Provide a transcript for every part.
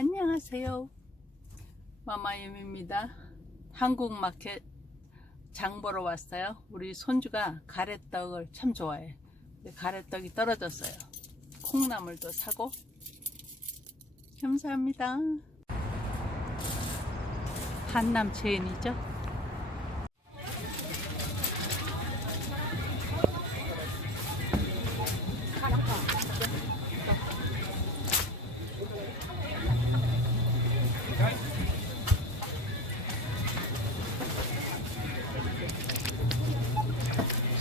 안녕하세요. 마마임입니다. 한국 마켓 장 보러 왔어요. 우리 손주가 가래떡을 참 좋아해. 가래떡이 떨어졌어요. 콩나물도 사고. 감사합니다. 한남 체인이죠.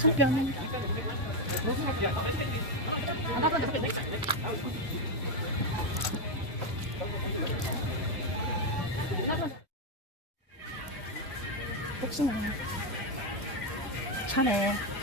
수변 복숭아 차네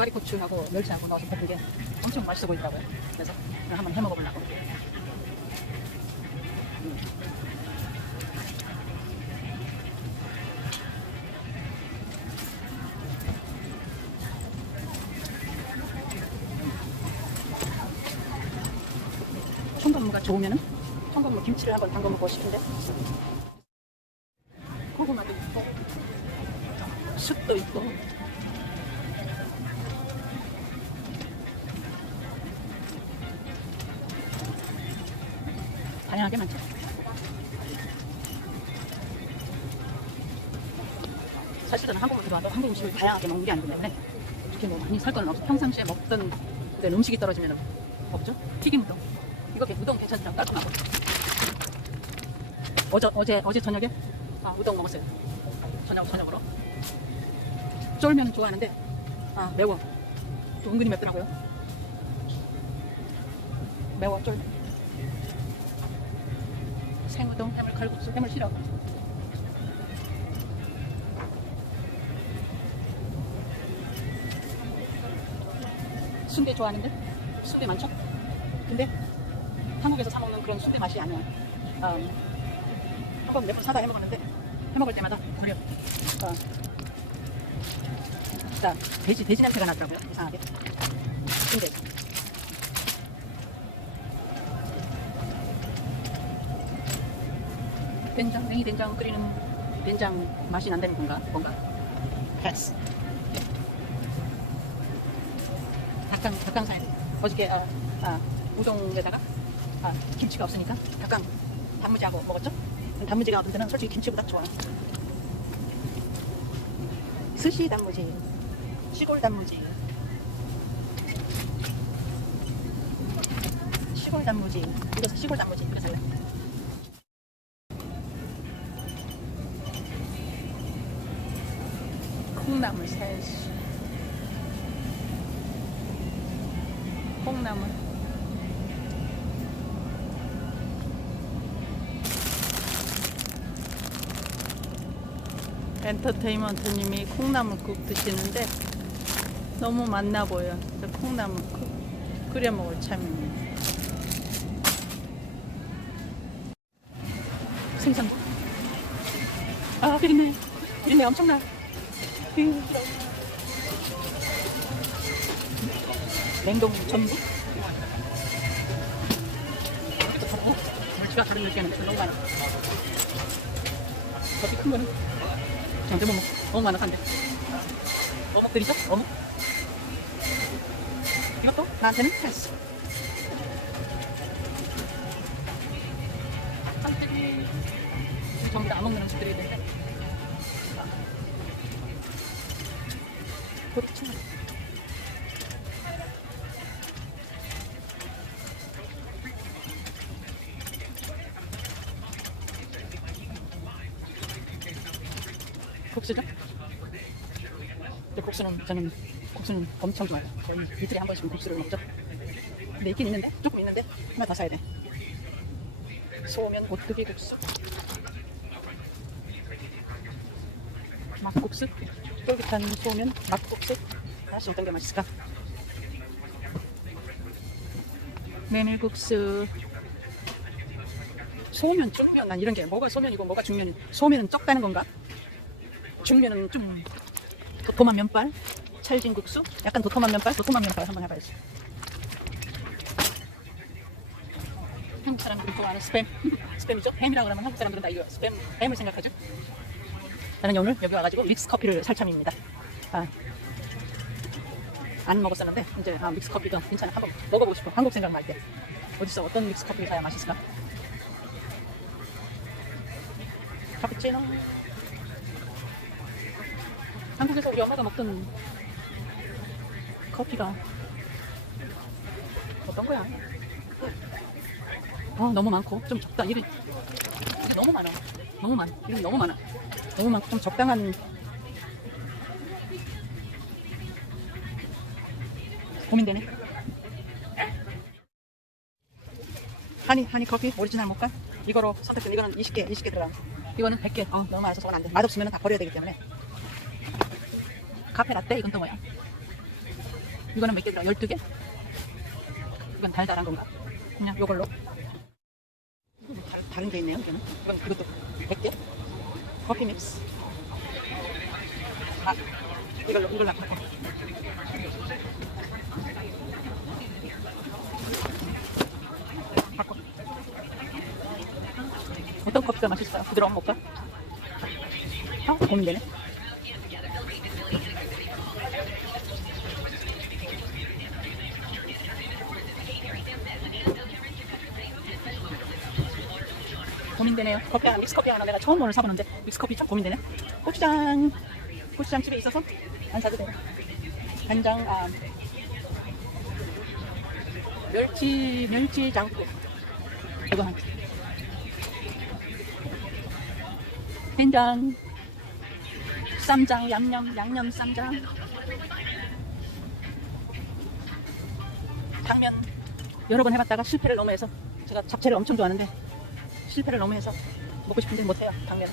꽈리 고추하고 멸치하고 넣어서 볶은 게 엄청 맛있어 보이더라고요. 그래서 그걸 한번 해 먹어보려고. 청건무가 좋으면은 청건무 김치를 한번 담궈 먹고 싶은데 사실은 한국을 들어와도 한국 음식을 다양하게 먹는 게 아니기 때문에 이렇게 뭐 많이 살건 없어 평상시에 먹던 음식이 떨어지면 없죠? 튀김 우동. 이거 게- 우동 괜찮죠 깔끔하고. 어제 어제 어제 저녁에? 아, 우동 먹었어요. 저녁 저녁으로. 쫄면은 좋아하는데 아 매워. 또 은근히 맵더라고요. 매워 쫄면. 생우동 해물 칼국수 해물 싫어 순대 좋아하는데? 순대 많죠? 근데 한국에서 사 먹는 그런 순대 맛이 아니야 음, 한번 몇 번 사다 해 먹었는데 해 먹을 때마다 버려. 어. 자 돼지 돼지 냄새가 나더라고요 이상하게. 근데 된장 냉이 된장 끓이는 된장 맛이 난다는 건가? 뭔가? 패스 닭강 닭강 사야 돼. 어저께 어, 아, 우동에다가 아, 김치가 없으니까 닭강 단무지하고 먹었죠? 단무지가 어떤 때는 솔직히 김치보다 좋아 스시 단무지 시골 단무지. 시골 단무지. 이거 시골 단무지. 살래. 콩나물 사야지 콩나물 엔터테인먼트님이 콩나물국 드시는데 너무 맛나 보여. 콩나물국 끓여 먹을 참입니다. 생선. 아, 비린내. 비린내 엄청나. 비린내. 냉동 전부. 물치가 다른 물기는 너무 많아. 거기 큰 거는? 뭐 어묵 많아 산대 어묵 드리죠? 어묵? 이것도 나한테는 패스. 짠들이 전부 다 안 먹는 음식들이 있는데 국수죠? 근데 국수는 저는 국수는 엄청 좋아해요. 거의 이틀에 한 번씩 국수를 먹죠. 근데 있긴 있는데 조금 있는데 하나 더 사야 돼. 소면 오뚜기 국수, 막국수, 쫄깃한 소면 막국수. 다시 어떤 게 맛있을까? 메밀국수 소면, 중면 난 이런 게 뭐가 소면이고 뭐가 중면 소면은 적다는 건가? 중면은 좀 도톰한 면발 찰진 국수? 약간 도톰한 면발? 도톰한 면발 한번 해봐야지. 한국 사람들이 좋아하는 스팸. 스팸이죠? 햄이라 그러면 한국 사람들은 다 이거 스팸 햄을 생각하죠? 나는 오늘 여기 와가지고 믹스 커피를 살 참입니다. 아, 안 먹었었는데 이제 아, 믹스 커피도 괜찮아. 한번 먹어보고 싶어. 한국 생각 날 때 어디서 어떤 믹스 커피를 사야 맛있을까? 카푸치노 한국에서 우리 엄마가 먹던 커피가 어떤 거야? 아 너무 많고 좀 적당 이게 너무 많아. 너무 많아. 이게 너무 많아. 너무 많고 좀 적당한. 고민되네. 하니 하니 커피 오리지널 모카 이거로 선택된 이거는 20개 20개 들어가 이거는 100개. 어 너무 많아서 저건 안돼. 맛없으면 다 버려야 되기 때문에 카페 라떼 이건 또 뭐야? 이거는 몇 개 들어 12개? 이건 달달한 건가? 그냥 요걸로? 다른 게 있네요 이거는. 이건 이것도 100개? 커피 믹스. 아 이걸로 이걸로 바꿔 바꿔. 어떤 커피가 맛있어요? 부드러운 모카? 아 고민되네 고민되네요. 커피 하나, 믹스커피 하나 내가 처음 오늘 사보는데 믹스커피 참 고민되네. 고추장, 고추장 집에 있어서 안 사도 돼요. 간장, 아, 멸치, 멸치 장국. 이거 한. 된장, 쌈장, 양념, 양념 쌈장. 당면 여러 번 해봤다가 실패를 너무 해서 제가 잡채를 엄청 좋아하는데 실패를 너무 해서 먹고 싶은데 못해요 당면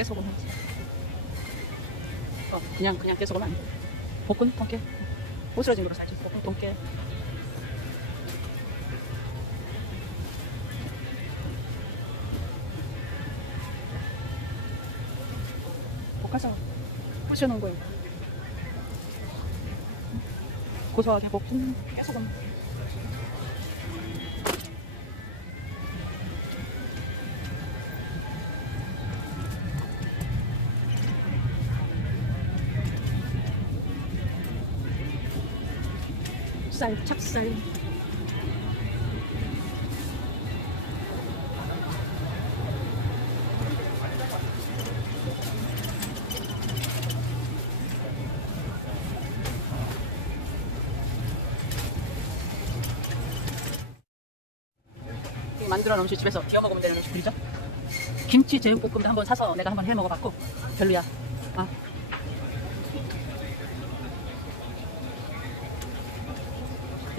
깨소금 하지. 어, 그냥 그냥 깨소금 아니야. 볶은 통깨. 부스러진 거로 살짝 볶은 통깨. 볶아서 부셔놓은 거예요. 고소하게 볶은 깨소금. 쌀, 찹쌀. 이 만들어 놓은 집에서 데워 먹으면 되는 음식들이죠. 김치 제육볶음도 한번 사서 내가 한번 해 먹어봤고 별로야. 아,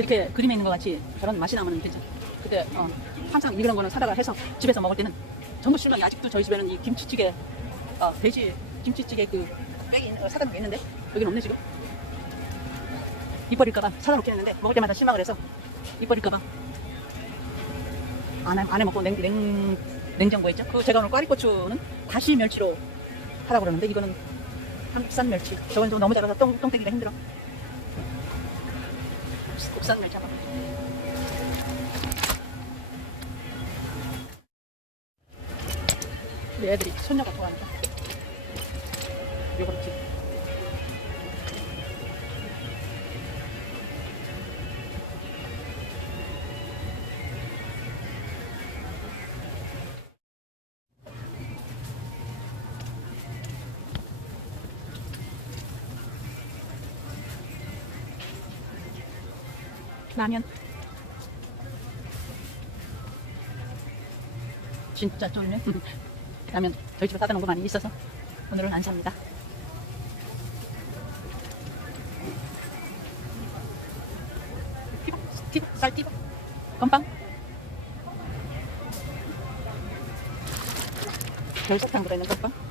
이렇게 그림에 있는 것 같이 저런 맛이 나면 괜찮아. 그때 어, 항상 이런 거는 사다가 해서 집에서 먹을 때는 전부 실망이 아직도 저희 집에는 이 김치찌개 어, 돼지 김치찌개 그 있는- 어, 사다 놓게 있는데 여기는 없네 지금. 입 버릴까봐 사다 놓게 했는데 먹을 때마다 실망을 해서 입 버릴까봐 안, 해- 안 해먹고 냉, 냉, 냉장고에 있죠. 그 제가 오늘 꽈리고추는 다시 멸치로 하라고 그러는데 이거는 한국산 멸치. 저건 좀 너무 작아서 똥, 똥 떼기가 힘들어. 멸치 한번. 근데 애들이 손녀가 좋아하니까. 요거트. 라면. 진짜 쫄네. 라면 저희 집에 사다 놓은 거 많이 있어서 오늘은 안 삽니다. 건빵. 별사탕 들어있는 건빵.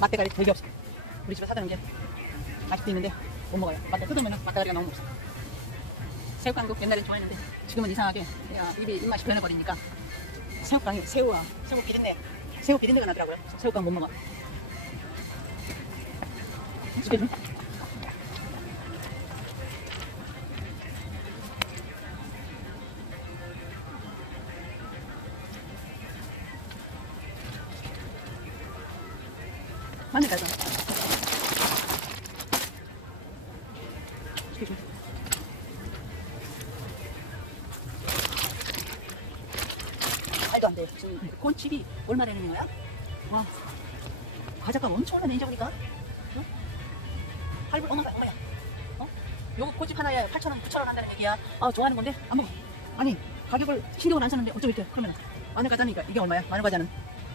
맛대가리 되게 없어. 우리 집에 사다는 게 맛있도 있는데 못 먹어요. 맛대 뜯으면 맛대가리가 너무 없어. 새우깡국 옛날엔 좋아했는데 지금은 이상하게 야, 입이 입맛이 변해버리니까 새우깡이 새우와 새우 비린내 새우 비린내가 나더라고요. 새우깡 못 먹어. 좀 이게 좀 말도 안 돼. 지금 콘칩이 얼마나 되는 거야? 와, 과자값 엄청 올라네, 이제 보니까. 어? 할부, 어머, 엄마야. 어? 요거 콘칩 하나에 8,000원, 9,000원 한다는 얘기야. 아, 좋아하는 건데? 안 먹어. 아니, 가격을 신경을 안 쓰는데 어쩌고 이렇게. 그러면 마늘 과자니까 이게 얼마야? 마늘 과자는.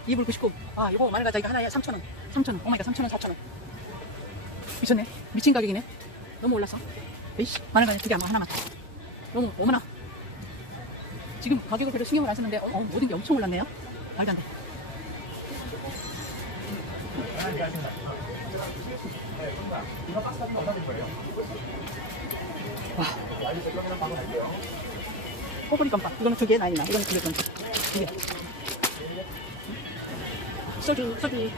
2불 99. 아, 이거 마늘 과자 이거 하나에 3,000원. 3,000원. 오마이갓 3,000원, 4,000원. 미쳤네. 미친 가격이네. 너무 올랐어. 에이씨, 마늘 과자 두개 하나만. 너무, 어머나. 지금 가격을 별로 신경을 안 쓰는데 어, 어, 모든 게 엄청 올랐네요. 말도 안 돼. 와. 꼬부리 껌빵. 이거는 두 개, 나이나. 이거는 두 개, 껌. 두 개. 소주. 소주.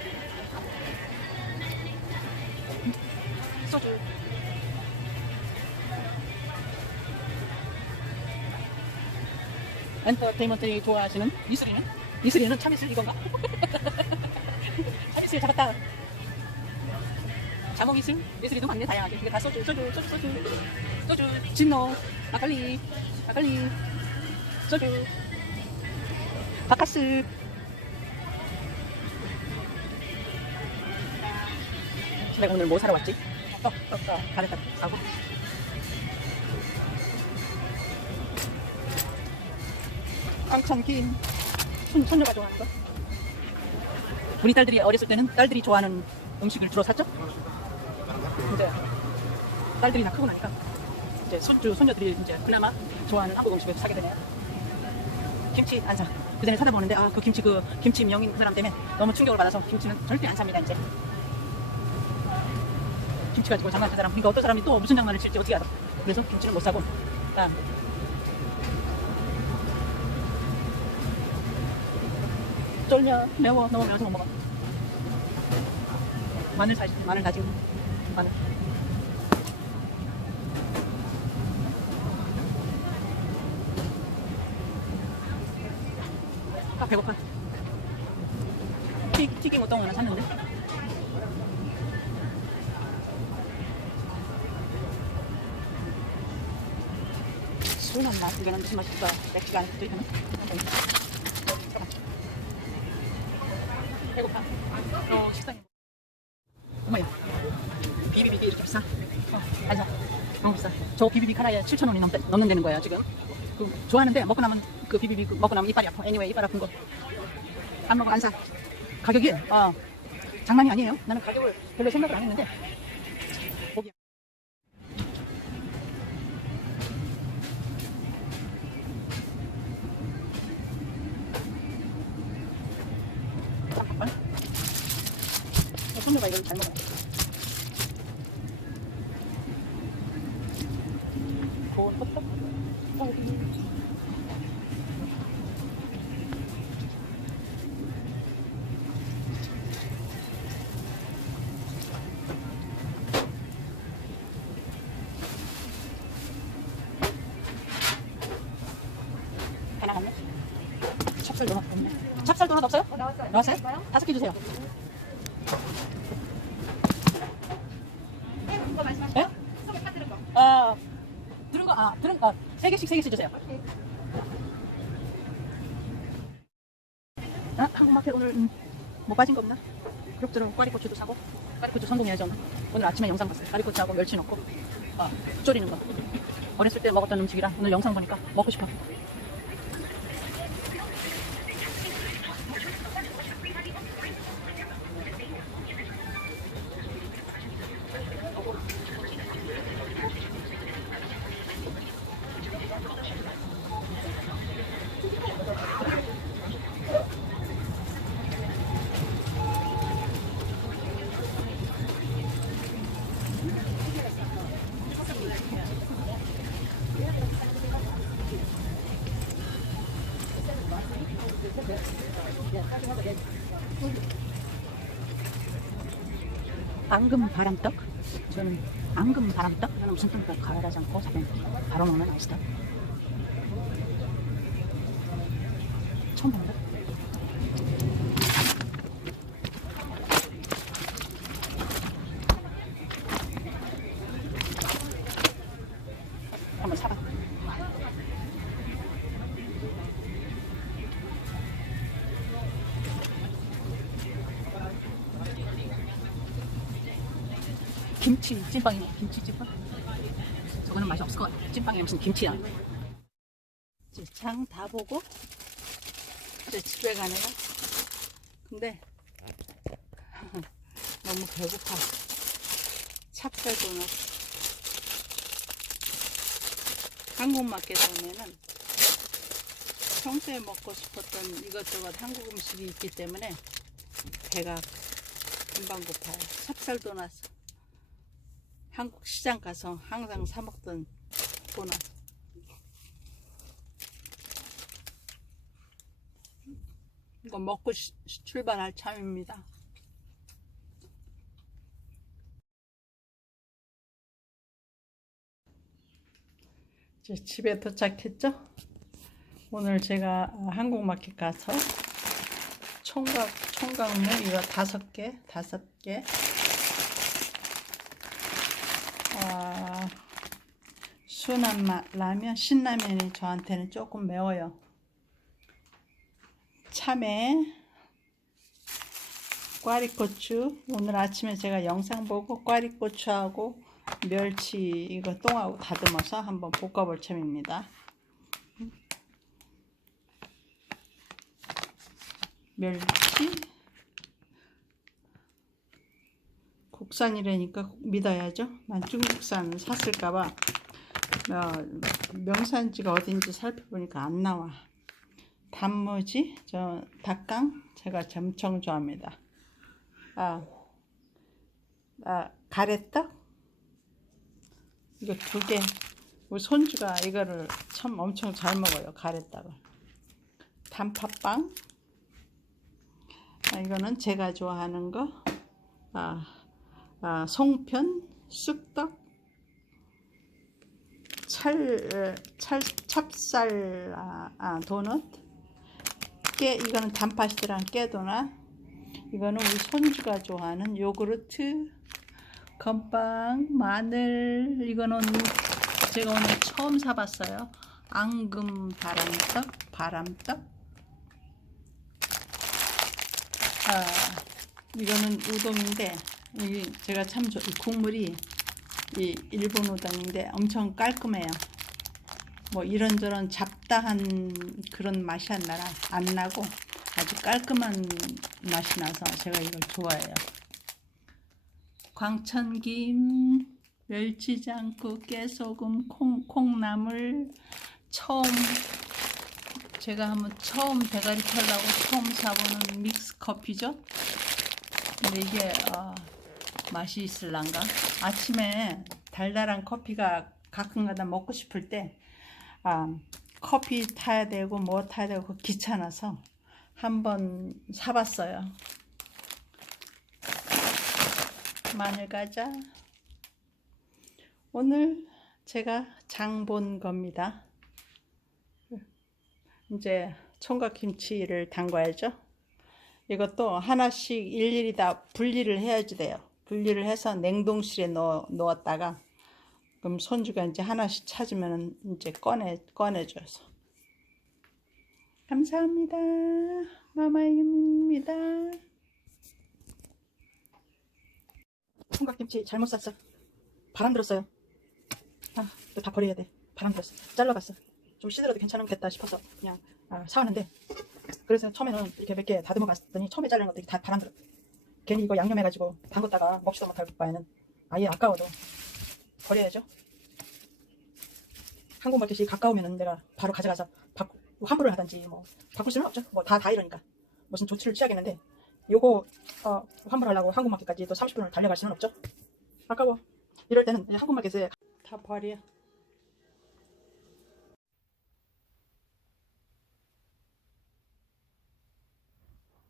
엔터테인먼트 좋아하시는 이슬이는? 이슬이는 참이슬 이건가? 참이슬 잡았다. 자몽이슬, 이슬이도 많네 다양하게. 이게 다 소주, 소주, 소주, 소주, 소주, 진노, 막걸리, 막걸리, 소주, 바카스. 내가 오늘 뭐 사러 왔지? 떡, 떡, 떡, 가래떡 사고. 깡창 긴 손, 손녀가 좋아하는 거. 우리 딸들이 어렸을 때는 딸들이 좋아하는 음식을 주로 샀죠? 이제 딸들이 다 크고 나니까 이제 손주, 손녀들이 이제 그나마 좋아하는 한국 음식을 사게 되네요. 김치 안 사. 그 전에 사다 보는데 아 그 김치 그 김치 명인 그 사람 때문에 너무 충격을 받아서 김치는 절대 안 삽니다 이제. 김치 가지고 장난친 사람. 그러니까 어떤 사람이 또 무슨 장난을 칠지 어떻게 알아? 그래서 김치는 못 사고. 아, 쫄려. 매워. 너무 매워서 못 먹어. 마늘 사시 마늘 다지고 마늘. 아 배고파. 튀, 튀김 어떤 거 하나 샀는데? 순한 맛? 이거는 무슨 맛일까? 맥주가 안 들어있 어, 식당에. 어머야. 비비빅이 이렇게 비싸? 어, 맞아. 너무 비싸. 저 비비빅 하나에 7,000원이 넘, 넘는다는 거야, 지금. 그, 좋아하는데, 먹고 나면, 그 비비빅 먹고 나면 이빨이 아파. 애니웨이, 이빨 아픈 거. 안 먹어, 안 사. 가격이, 어, 장난이 아니에요. 나는 가격을 별로 생각을 안 했는데. 어, 손녀가 이 아, 드럼, 아, 세 개씩, 세 개씩 주세요. 아, 한국마켓 오늘 음, 뭐 빠진 거 없나? 그룹들은 꽈리고추도 사고 꽈리고추 성공해야지 오늘 아침에 영상 봤어요 꽈리고추하고 멸치 넣고 아, 졸이는 거 어렸을 때 먹었던 음식이라 오늘 영상 보니까 먹고 싶어 앙금 바람떡? 저는 앙금 바람떡 이거는 무슨 뜻일까 가열하지 않고 바로 먹는 처 김치 찐빵이네 김치 찐빵? 저거는 맛이 없을 것 같아. 찐빵에 무슨 김치야? 이제 장 다 보고 이제 집에 가네요. 근데 너무 배고파. 찹쌀도 넣고 한국 마켓에 오면은 평소에 먹고 싶었던 이것저것 한국 음식이 있기 때문에 배가 금방 고파요. 찹쌀도 나서 한국 시장 가서 항상 사 먹던 도넛. 이거 먹고 시- 시- 출발할 참입니다. 이제 집에 도착했죠? 오늘 제가 한국 마켓 가서 총각 총각무 이거 다섯 개 다섯 개 아, 순한 맛 라면, 신라면이 저한테는 조금 매워요. 참외, 꽈리고추. 오늘 아침에 제가 영상 보고 꽈리고추하고 멸치 이거 똥하고 다듬어서 한번 볶아볼 참입니다. 멸치, 국산이라니까 믿어야죠. 난 중국산 샀을까봐 어, 명산지가 어딘지 살펴보니까 안 나와. 단무지, 저 닭강 제가 엄청 좋아합니다. 아, 아 가래떡 이거 두 개. 우리 손주가 이거를 참 엄청 잘 먹어요. 가래떡을. 단팥빵. 아, 이거는 제가 좋아하는 거. 아, 아, 송편, 쑥떡, 찰, 찰, 찹쌀, 아, 아, 도넛, 깨, 이거는 단팥이랑 깨도넛, 이거는 우리 손주가 좋아하는 요구르트, 건빵, 마늘, 이거는 제가 오늘 처음 사봤어요. 앙금 바람떡, 바람떡, 아, 이거는 우동인데, 이 제가 참 좋, 이 국물이 이 일본 우동인데 엄청 깔끔해요. 뭐 이런저런 잡다한 그런 맛이 안 나라 안 나고 아주 깔끔한 맛이 나서 제가 이걸 좋아해요. 광천김, 멸치장국, 깨소금, 콩, 콩나물 처음 제가 한번 처음 대가리 펴려고 처음 사보는 믹스 커피죠. 근데 이게 어, 맛이 있을란가? 아침에 달달한 커피가 가끔가다 먹고 싶을 때 아, 커피 타야 되고 뭐 타야 되고 귀찮아서 한번 사봤어요. 마늘 과자. 오늘 제가 장 본 겁니다. 이제 총각김치를 담가야죠. 이것도 하나씩 일일이 다 분리를 해야지 돼요. 분리를 해서 냉동실에 넣어, 넣었다가 그럼 손주가 이제 하나씩 찾으면 이제 꺼내 꺼내줘서 감사합니다. 마마입니다. 총각김치 잘못 샀어. 바람 들었어요. 아, 이거 다 버려야 돼. 바람 들었어. 잘라갔어. 좀 시들어도 괜찮겠다 싶어서 그냥 아, 사왔는데 그래서 처음에는 이렇게 몇 개 다듬어 봤더니 처음에 자르는 것들이 다 바람 들어. 괜히 이거 양념해가지고 담궜다가 먹지도 못할 바에는 아예 아까워도 버려야죠. 한국 마켓이 가까우면은 내가 바로 가져가서 바꾸, 환불을 하든지 뭐 바꿀 수는 없죠. 뭐다다 이러니까 무슨 조치를 취하겠는데 요거 어, 환불하려고 한국 마켓까지 또 30분을 달려갈 수는 없죠. 아까워. 이럴 때는 그냥 한국 마켓에 다 버려.